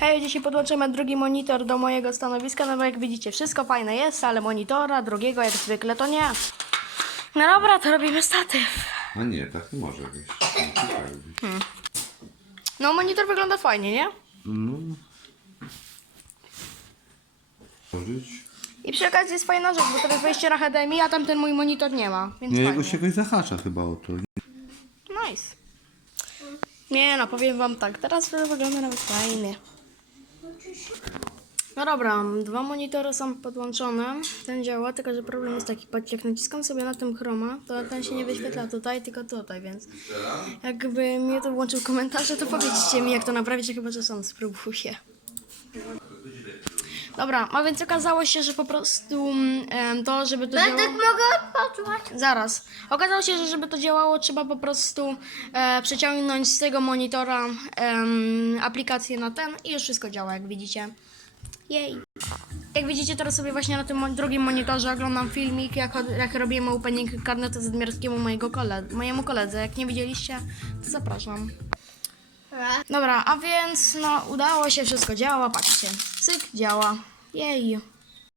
Hej, dzisiaj podłączymy drugi monitor do mojego stanowiska, no bo jak widzicie, wszystko fajne jest, ale monitora drugiego jak zwykle to nie. No dobra, to robimy statyw. A nie, tak nie może być. Ciekawe. No, monitor wygląda fajnie, nie? No. Tworzyć? I przy okazji jest fajna rzecz, bo teraz wejście na HDMI, a tamten mój monitor nie ma, więc Nie, fajnie. jego się jakoś zahacza chyba o to. Nice. Nie no, powiem wam tak, teraz wygląda nawet fajnie. No dobra, dwa monitory są podłączone. Ten działa, tylko że problem jest taki, patrzcie, jak naciskam sobie na tym chroma, to ten się nie wyświetla tutaj, tylko tutaj, więc jakby mnie to włączył komentarze, to powiedzcie mi, jak to naprawić, chyba że sam spróbuję. Dobra, a więc okazało się, że po prostu em, to, żeby to Będę działało... mogę odpocząć. Zaraz. Okazało się, że żeby to działało, trzeba po prostu e, przeciągnąć z tego monitora em, aplikację na ten i już wszystko działa, jak widzicie. Jej. Jak widzicie, teraz sobie właśnie na tym mo- drugim monitorze oglądam filmik, jak, od- jak robiłem opening karnetu zadmiarskiego mojego kole- mojemu koledze. Jak nie widzieliście, to zapraszam. Dobra, a więc no udało się, wszystko działa, patrzcie. Cyk, działa. Jej.